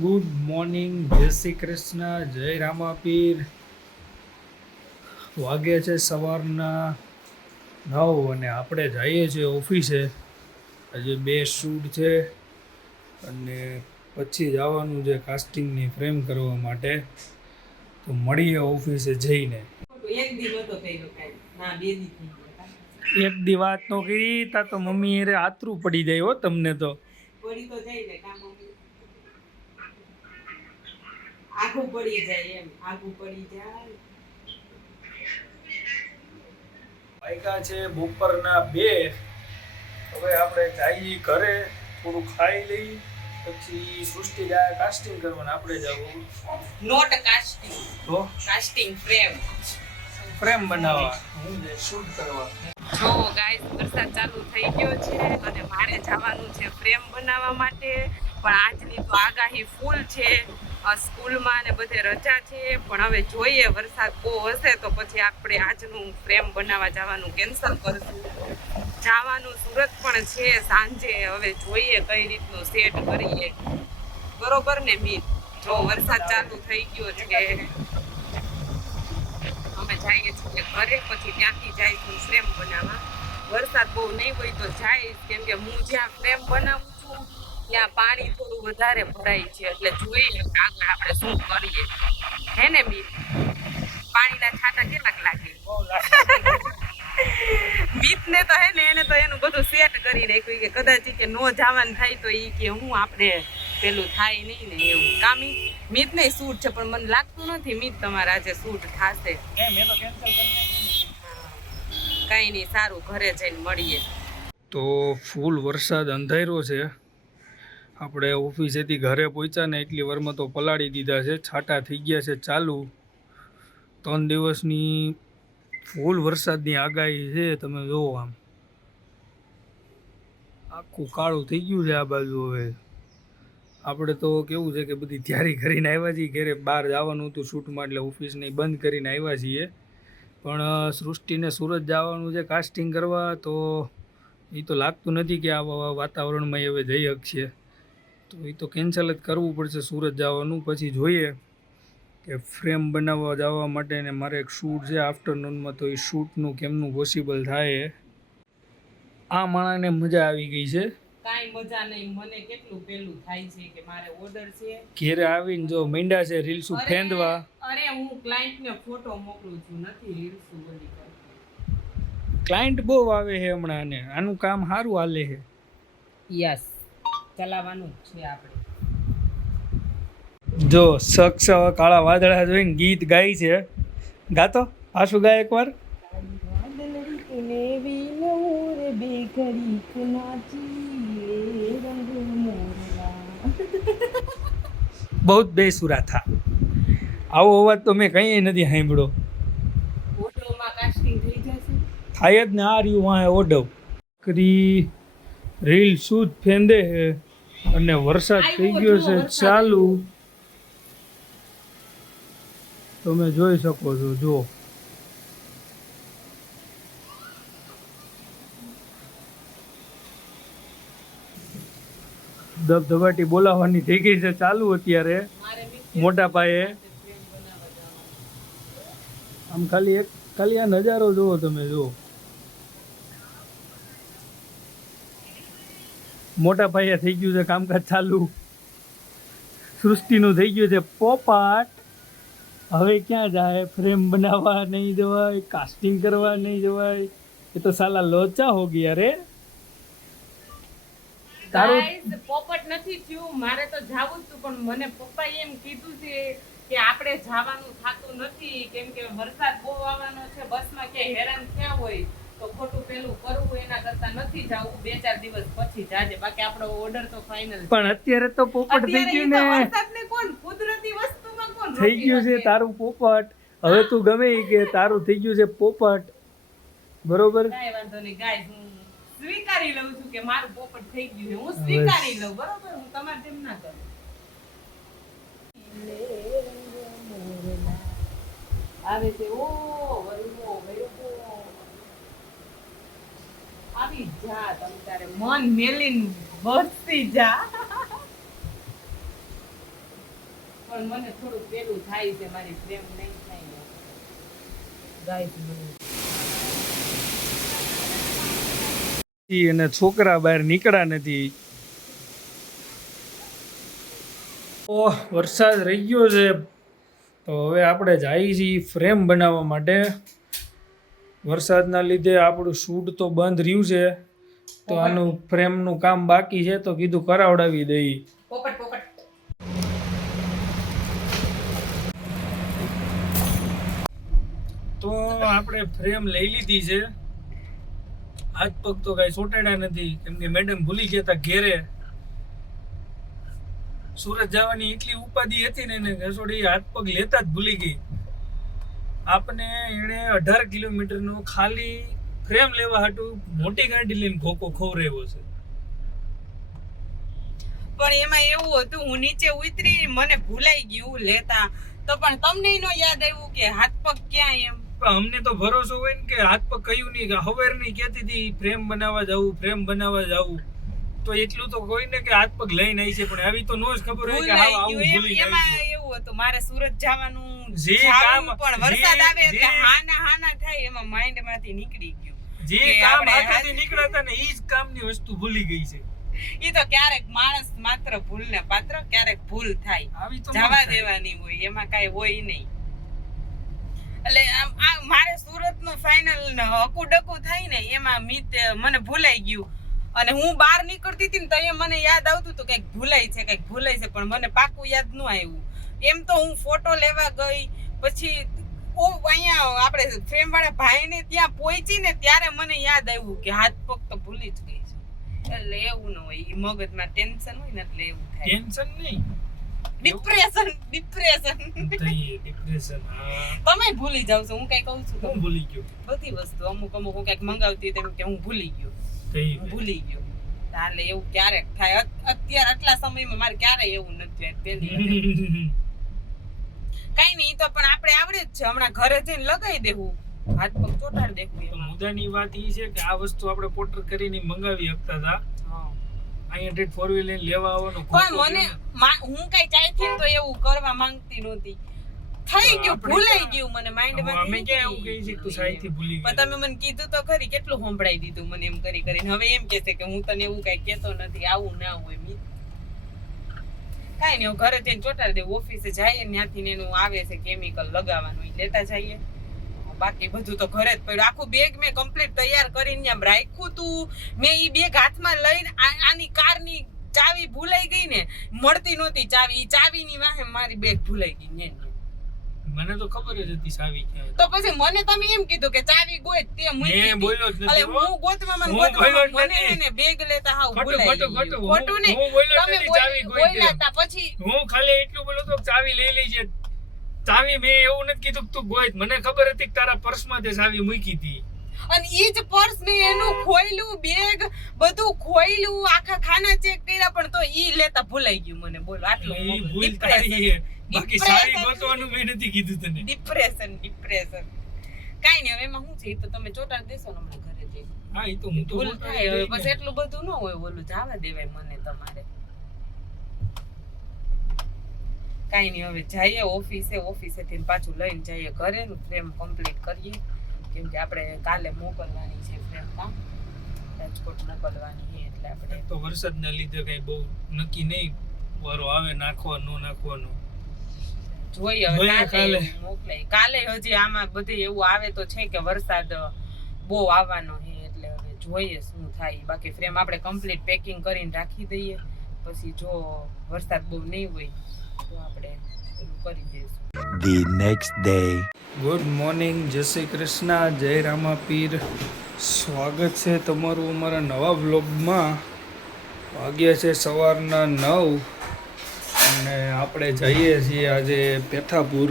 Good morning, જય શ્રી કૃષ્ણ, જય રામાપીર. વાગે છે સવારના 9 અને આપણે જઈએ છીએ ઓફિસે. આજે 2 શૂટ છે અને પછી જવાનું છે કાસ્ટિંગની ફ્રેમ કરવા માટે. તો મળીએ ઓફિસે જઈને. એક દી વાત નો કરી તા તો મમ્મી એરે આતરું પડી જાય હો તમને તો. પડી તો જાય ને કામ આખું પડી જાય એમ આખું પડી જાય. વાગ્યા છે બપોરના 2. હવે આપણે જઈએ ઘરે, થોડું ખાઈ લઈ, પછી સૃષ્ટિ જાય કાસ્ટિંગ કરવાનું, આપણે જવું નોટ કાસ્ટિંગ તો કાસ્ટિંગ ફ્રેમ બનાવવા, હું જે શૂટ કરવા. જો ગાઈસ વરસાદ ચાલુ થઈ ગયો છે અને મારે જવાનું છે ફ્રેમ બનાવવા માટે. પણ આજની તો આગાહી ફૂલ છે, સ્કૂલમાં ને બધે રજા છે. પણ હવે જોઈએ વરસાદ બહુ હશે તો પછી આપણે આજનું ફ્રેમ બનાવવા જવાનું કેન્સલ કરશું. જવાનું સુરત પણ છે સાંજે, હવે જોઈએ કઈ રીતનું સેટ કરીએ. બરોબર ને મીત? જો વરસાદ ચાલુ થઈ ગયો છે, અમે જઈએ છીએ ઘરે, પછી ત્યાંથી જઈશું ફ્રેમ બનાવવા. વરસાદ બહુ નહીં હોય તો જઈશ, કેમ કે હું જ્યાં ફ્રેમ બનાવું છું ત્યાં પાણી થોડું વધારે ભરાય છે, એટલે જોઈએ આગળ આપણે શું કરીએ. હે ને મીત? પાણીના છાંટા કેટલાક લાગે મીતને તો હે ને, એને તો એનું બધું સેટ કરી રાખ્યું કે કદાચ કે નો જવાનું થાય તો ઈ કે હું આપણે પેલું થાય નહીં ને એવું. કામી મીત નહીં શૂટ છે, પણ મને લાગતું નથી મીત તમારા આજે શૂટ થશે. કઈ નહીં, સારું, ઘરે જઈને મળીએ. તો ફૂલ વરસાદ અંધાર્યો છે. આપણે ઓફિસેથી ઘરે પહોંચ્યા ને એટલી વારમાં તો પલાળી દીધા છે, છાંટા થઈ ગયા છે ચાલુ. 3 દિવસની ફૂલ વરસાદની આગાહી છે. તમે જુઓ, આમ આખું કાળું થઈ ગયું છે આ બાજુ. હવે આપણે તો કેવું છે કે બધી તૈયારી કરીને આવ્યા છીએ ઘરે. બહાર જવાનું હતું શૂટમાં, એટલે ઓફિસને બંધ કરીને આવ્યા છીએ. પણ સૃષ્ટિને સુરત જવાનું છે કાસ્ટિંગ કરવા, તો એ તો લાગતું નથી કે આ વાતાવરણમાં હવે જઈ શકશે. તો એ તો કેન્સલ જ કરવું પડશે સુરત જવાનું. પછી જોઈએ કે ફ્રેમ બનાવવા જવા માટે ને મારે એક શૂટ છે આફ્ટરનૂનમાં, તો એ શૂટનું કેમનું પોસિબલ થાય. આ માણસને મજા આવી ગઈ છે. કાંઈ મજા નહીં, મને કેટલું પેલું થાય છે કે મારે ઓર્ડર છે. ઘેરે આવીને જો મીંડા છે રીલ્સુ ફેંદવા. અરે હું ક્લાયન્ટને ફોટો મોકલું છું, નથી રીલ્સુ બધી કરતી. ક્લાયન્ટ બહુ આવે છે હમણાં, ને આનું કામ સારું હાલે છે. યસ, ચલાવવાનું જ છે આપણે. જો શખ્સ કાળા વાદળા જોઈને ગીત ગાય છે. ગાતો પાછું ગાય એકવાર. બહુ જ બેસુરા થા. આવો અવાજ તો મેં કંઈ નથી સાંભળ્યો. ઓટોમાં કાસ્ટિંગ થઈ જશે. થાય જ ને. આ રહ્યું વાંહે ઓડવ કરી રીલ શું જ ફેંદે છે અને વરસાદ થઈ ગયો છે ચાલુ. તમે જોઈ શકો છો. જો ધબધબાટી બોલાવવાની થઈ ગઈ છે ચાલુ અત્યારે મોટા પાયે. આમ ખાલી આ નજારો જુઓ તમે. જુઓ મોટા પાયે થઈ ગયું છે કામકાજ ચાલુ. સૃષ્ટિનું થઈ ગયું છે પોપાટ. હવે ક્યાં જાય? ફ્રેમ બનાવવા નહીં જવાય, કાસ્ટિંગ કરવા નહીં જવાય. એ તો સાલા લોચા હો ગયા રે. ગાઈસ પોપટ નથી થયું, મારે તો જાવું જ હતું, પણ મને પપ્પાએ એમ કીધું છે કે આપણે જવાનું થતું નથી, કેમ કે વરસાદ બહુ આવવાનો છે. બસમાં ક્યાંય હેરાન થયા હોય તો ખોટું પેલું કરવું, એના કરતા નથી જાવું. 2-4 દિવસ પછી જાજે, બાકી આપણો ઓર્ડર તો ફાઇનલ. પણ અત્યારે તો પોપટ થઈ ગયું ને. વરસાદને કોણ, કુદરતી વસ્તુમાં કોણ થઈ ગયું છે તારું પોપટ. હવે તું ગમે કે તારું થઈ ગયું છે પોપટ. બરોબર, કાંઈ વાંધો નહીં ગાઈસ, હું સ્વીકારી લઉં છું કે મારું પોપટ થઈ ગયું છે. હું સ્વીકારી લઉં, બરોબર? હું તમારે જેમ ના કરું. આવે છે ઓ વરુવો વરુવો. આવી જા તમ તારે મન મેલીન વરસી જા. પણ મને થોડું પેલું થાય છે મારી ફ્રેમ નહીં થાય ને ગાઈસ મને અને છોકરા બહાર નીકળ્યા નથી. ઓહ, વરસાદ રહી ગયો છે તો હવે આપણે જઈએ છીએ ફ્રેમ બનાવવા માટે. વરસાદના લીધે આપણું શૂટ તો બંધ રહ્યું છે, તો આનું ફ્રેમનું કામ બાકી છે, તો કીધું કરાવડાવી દઈએ. પોપટ પોપટ તો આપણે ફ્રેમ લઈ લીધી છે. હાથ પગ તો કઈ ચોટાડ્યા નથી, કેમ કે મેડમ ભૂલી ગયા હતા ઘેરે. સુરત જવાની એટલી ઉપાધિ હતી ને એને ઘસોડી હાથ પગ લેતા જ ભૂલી ગઈ. આપને એણે 18 કિલોમીટરનું ખાલી ફ્રેમ લેવા હાટું મોટી ગાડી લઈને ખોખો ખવરાવ્યો છે. પણ એમાં એવું હતું હું નીચે ઉતરી મને ભૂલાઈ ગયું લેતા તો પણ તમને નો યાદ આવ્યું કે હાથ પગ ક્યાં એમ. પણ અમને તો ભરોસો હોય ને કે હાથ પગ કયું નહીં, હવેર નહીં કહેતી હતી ફ્રેમ બનાવવા જવું, ફ્રેમ બનાવવા જવું, તો એટલું તો કોઈ ને કે હાથ પગ લઈને આવી છે, પણ આવી તો નો જ ખબર હોય કે આવું ભૂલી જાય એમાં છે. એવું હતું મારે સુરત જવાનું જે કામ પણ વરસાદ આવે એટલે હાના થાય એમાં માઇન્ડ માંથી નીકળી ગયું. જે કામ હાથેથી નીકળતા ને ઈ જ કામની વસ્તુ ભૂલી ગઈ છે. ઈ તો ક્યારેક માણસ માત્ર ભૂલને પાત્ર, ક્યારેક ભૂલ થાય, આવી તો જવા દેવાની હોય, એમાં કાઈ હોય નહીં. એટલે આ મારે સુરતનું ફાઇનલ હકુડકુ થાય ને એમાં મને ભૂલાઈ ગયું અને હું બહાર નીકળતી હતી ને તો એ મને યાદ આવતું હતું કંઈક ભૂલાય છે પણ મને પાકું યાદ ન આવ્યું. એમ તો હું ફોટો લેવા ગઈ પછી અહીંયા આપણે ફ્રેમ વાળા ભાઈને ત્યાં પહોંચી ને ત્યારે મને યાદ આવ્યું કે હાથ પગ તો ભૂલી જ ગઈ છે. એટલે એવું ન હોય, ઈ મગજમાં ટેન્શન હોય ને એટલે એવું થાય. ટેન્શન નહીં, ડિપ્રેશન હા. તમે ભૂલી જાવ છો, હું કઈ કહું છું હું ભૂલી ગયો બધી વસ્તુ અમુક હું કઈક મંગાવતી તેમ કે હું ભૂલી ગયો. એટલે એવું ક્યારેક થાય. અત્યારે આટલા સમયમાં મારે ક્યારેય એવું નથી થયું. કઈ નહીં તો પણ આપણે આવડે જ છે, હમણાં ઘરે જઈને લગાવી દેવું, હાથ પગ ચોટાડી દેવું. તો મુદ્દાની વાત ઈ છે કે આ વસ્તુ આપણે પોર્ટર કરીને મંગાવી શકતા હતા. અહીંયા 4 વ્હીલ લઈને લેવા આવવાનો પણ મને હું કઈ ચાહતી તો એવું કરવા માંગતી નહોતી. થઈ ગયું, ભૂલાઈ ગયું મને માઇન્ડ માં. અમે ક્યાં એવું કહી છે કે તું સાઈથી ભૂલી ગઈ. પણ તમે મને કીધું તો ખરી, કેટલું સંભળાઈ દીધું મને એમ કરી કરીને. હવે એમ કે છે કે હું તને એવું કઈ કહેતો નથી, આવું ના હોય. કાઈ નહીં, ઘરે જઈને ચોટાડી દેવું. ઓફિસે જઈએ ત્યાંથી એનું આવે છે કેમિકલ લગાવવાનું, એ લેતા જઈએ. બાકી બધું તો ઘરે જ પડ્યું. આખું બેગ મેં કમ્પ્લીટ તૈયાર કરીને આમ રાખ્યું તું. મેં ઈ બેગ હાથમાં લઈને આની કારની ચાવી ભૂલાઈ ગઈ ને, મળતી નહોતી ચાવી. ઈ ચાવીની વાહે મારી બેગ ભૂલાઈ ગઈ ને. મને તો ખબર જ હતી ચાવી ક્યાં. તો પછી મને તમે એમ કીધું કે ચાવી ગોત, તે મૂકી મેં બોલ્યો જ નથી. હું ગોતવામાં મને એને બેગ લેતા હાવ ભૂલાઈ ગઈ. ખોટું નહીં, હું બોલ્યો તમે નથી ચાવી ગોઈ દે. બોલ્યા પછી હું ખાલી એટલું બોલ્યો તો ચાવી લઈ લેજે. ચાવી મેં એવું નથી કીધું કે તું ગોઈત. મને ખબર હતી કે તારા પર્સમાં તે ચાવી મૂકી હતી. અને ઈ જ પર્સ ને એનું ખોયલું બેગ બધું ખોયલું, આખા ખાના ચેક કર્યા પણ તો ઈ લેતા ભૂલાઈ ગયું મને. બોલો આટલું ઈ ભૂલ તારી છે. બાકી ચાવી ગોતવાનું મેં નથી કીધું તને. ડિપ્રેશન કાઈ નહીં. હવે એમાં શું છે, ઈ તો તમે ચોટાડી દેશો ને હમણાં ઘરે જઈ. હા, ઈ તો હું તો ભૂલ થાય હવે બસ, એટલું બધું ન હોય. ઓલું જવા દેવાય મને તમારે. કઈ નહીં, હવે જઈએ ઓફિસેથી પાછું લઈને જઈએ ઘરે. ફ્રેમ કમ્પ્લીટ કરીએ, કેમ કે આપણે કાલે મોકલવાની છે ફ્રેમ રાજકોટ મોકલવાની છે. એટલે આપણે તો વરસાદના લીધે કઈ બહુ નક્કી નહીં વારો આવે નાખવાનો જોઈએ. હવે કાલે મોકલાય. કાલે હજી આમાં બધે એવું આવે તો છે કે વરસાદ બહુ આવવાનો છે, એટલે હવે જોઈએ શું થાય. બાકી ફ્રેમ આપણે કમ્પ્લીટ પેકિંગ કરીને રાખી દઈએ, પછી જો વરસાદ બહુ નહીં હોય તો આપણે કરી દઈશું. The next day. Good morning, જય શ્રી કૃષ્ણ, જય રામાપીર. સ્વાગત છે તમારું અમારા નવા વ્લોગમાં. વાગ્યા છે સવારના 9 અને આપણે જઈએ છીએ આજે પેથાપુર.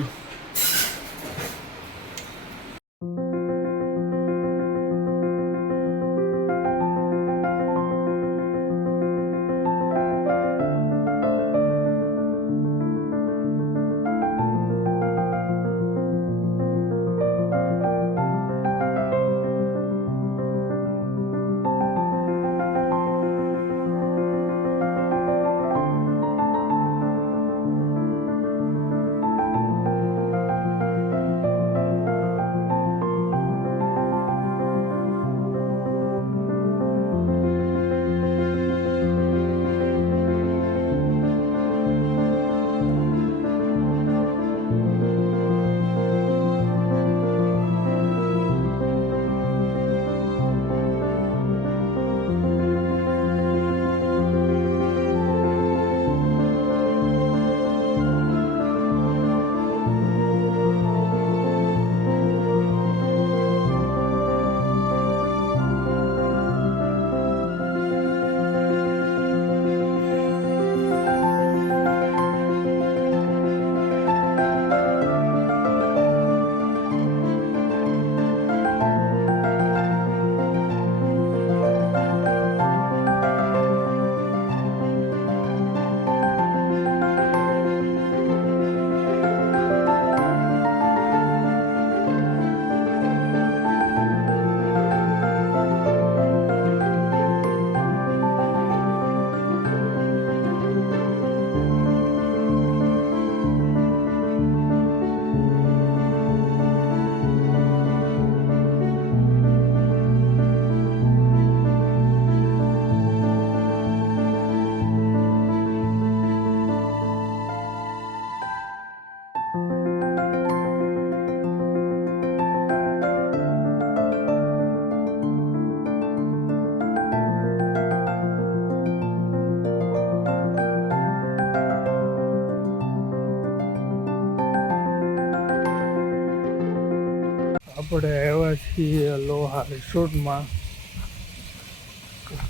આપણે આવ્યા છીએ લોહા રિસોર્ટમાં.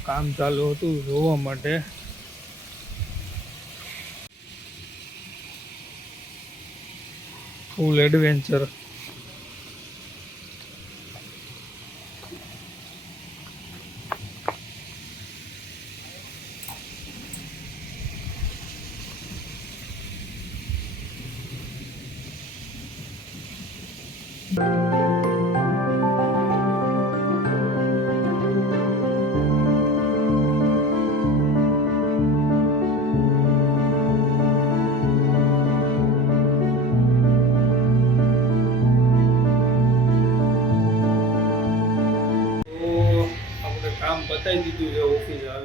કામ ચાલુ હતું જોવા માટે. ફૂલ એડવેન્ચર. કામ બતાવી દીધું છે ઓફિસ.